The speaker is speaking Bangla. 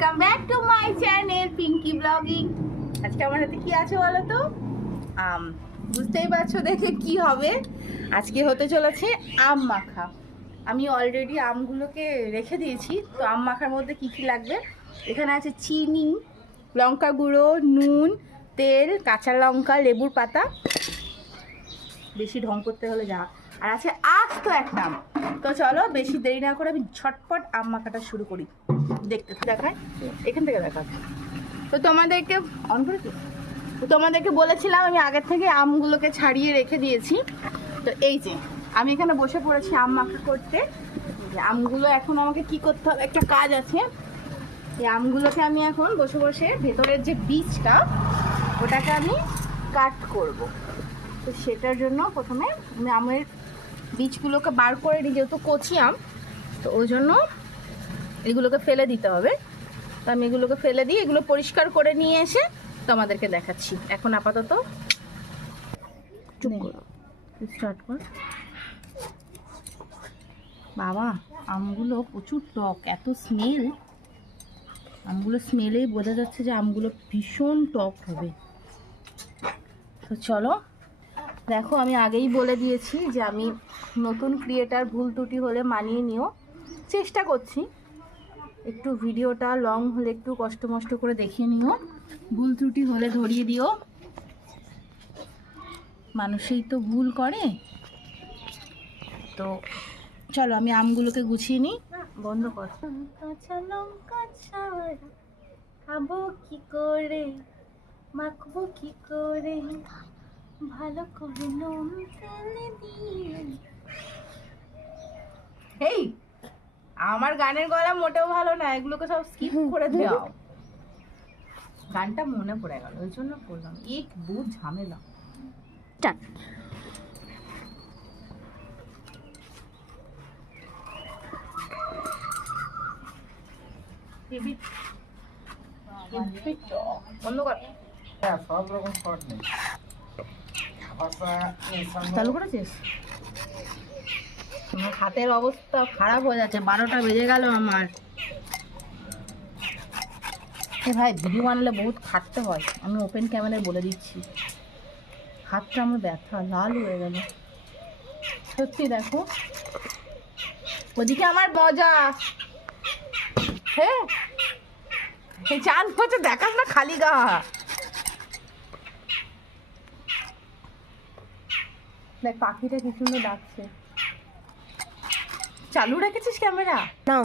Welcome back to my channel Pinky blogging. আজকে আমার হাতে কি আছে বলো তো? বুঝতেই পারছো দেখে কি হবে। আজকে হতে চলেছে আম মাখা। আমি অলরেডি আমগুলোকে রেখে দিয়েছি। তো আম মাখার মধ্যে কি কি লাগবে, এখানে আছে চিনি, লঙ্কা গুঁড়ো, নুন, তেল, কাঁচা লঙ্কা, লেবুর পাতা, বেশি ঢং করতে হলে যা, আর আছে আস্ত একটা আম। তো চলো বেশি দেরি না করে আমি ঝটপট আম মাখাটা শুরু করি। দেখতে দেখায়, এখান থেকে দেখা। তো তোমাদেরকে অন করে তো তোমাদেরকে বলেছিলাম আমি আগের থেকে আমগুলোকে ছাড়িয়ে রেখে দিয়েছি। তো এই যে আমি এখানে বসে পড়েছি আম মাখা করতে। আমগুলো এখন আমাকে কি করতে হবে, একটা কাজ আছে। এই আমগুলোকে আমি এখন বসে বসে ভেতরের যে বীজটা ওটাকে আমি কাট করব। তো সেটার জন্য প্রথমে আমি আমের বীজগুলোকে বার করে নিই, যেহেতু কচি আম, তো ওই জন্য এগুলোকে ফেলে দিতে হবে। তো আমি এগুলোকে ফেলে দিই, এগুলো পরিষ্কার করে নিয়ে এসে তোমাদেরকে দেখাচ্ছি। এখন আপাতত স্টার্ট কর। বাবা, আমগুলো প্রচুর টক, এত স্মেল। আমগুলো স্মেলেই বোঝা যাচ্ছে যে আমগুলো ভীষণ টক হবে। তো চলো দেখো, আমি আগেই বলে দিয়েছি যে আমি নতুন ক্রিয়েটার, ভুল ত্রুটি হলে মানিয়ে নিও। চেষ্টা করছি, একটু ভিডিওটা লং হলে একটু কষ্ট মষ্ট করে দেখিয়ে নিও, ভুল ত্রুটি হলে ধরিয়ে দিও। মানুষই তো ভুল করে। তো চলো আমি আমগুলোকে গুছিয়ে নিই। বন্ধ কর। কাঁচা লঙ্কা ছাড়া খাবো কি করে, মাখবো কি করে, ভালো করে নুন তেলে দিয়ে। এই আমার গানের গলা মোটেও ভালো না, এগুলোকে সব স্কিপ করে দাও। গানটা মনে পড়ে গেল, ওই জন্য বললাম এক বহুত ঝামেলা। বন্ধ কর। সব রকম শর্ট নেই। চালু করেছিস? আমার হাতের অবস্থা খারাপ হয়ে যাচ্ছে, 12টা বেজে গেল আমার। ভাই ভিডিও বানালে বহুত খাটতে হয়, আমি ওপেন ক্যামেরায় বলে দিচ্ছি। হাতটা আমার ব্যথা, লাল হয়ে গেল সত্যি। দেখো ওদিকে আমার মজা। হ্যাঁ চান হচ্ছে, দেখাস না খালি গা। দেখ পাখিটা কি সুন্দর ডাকছে। চালু রেখেছিস ক্যামেরা? নাও।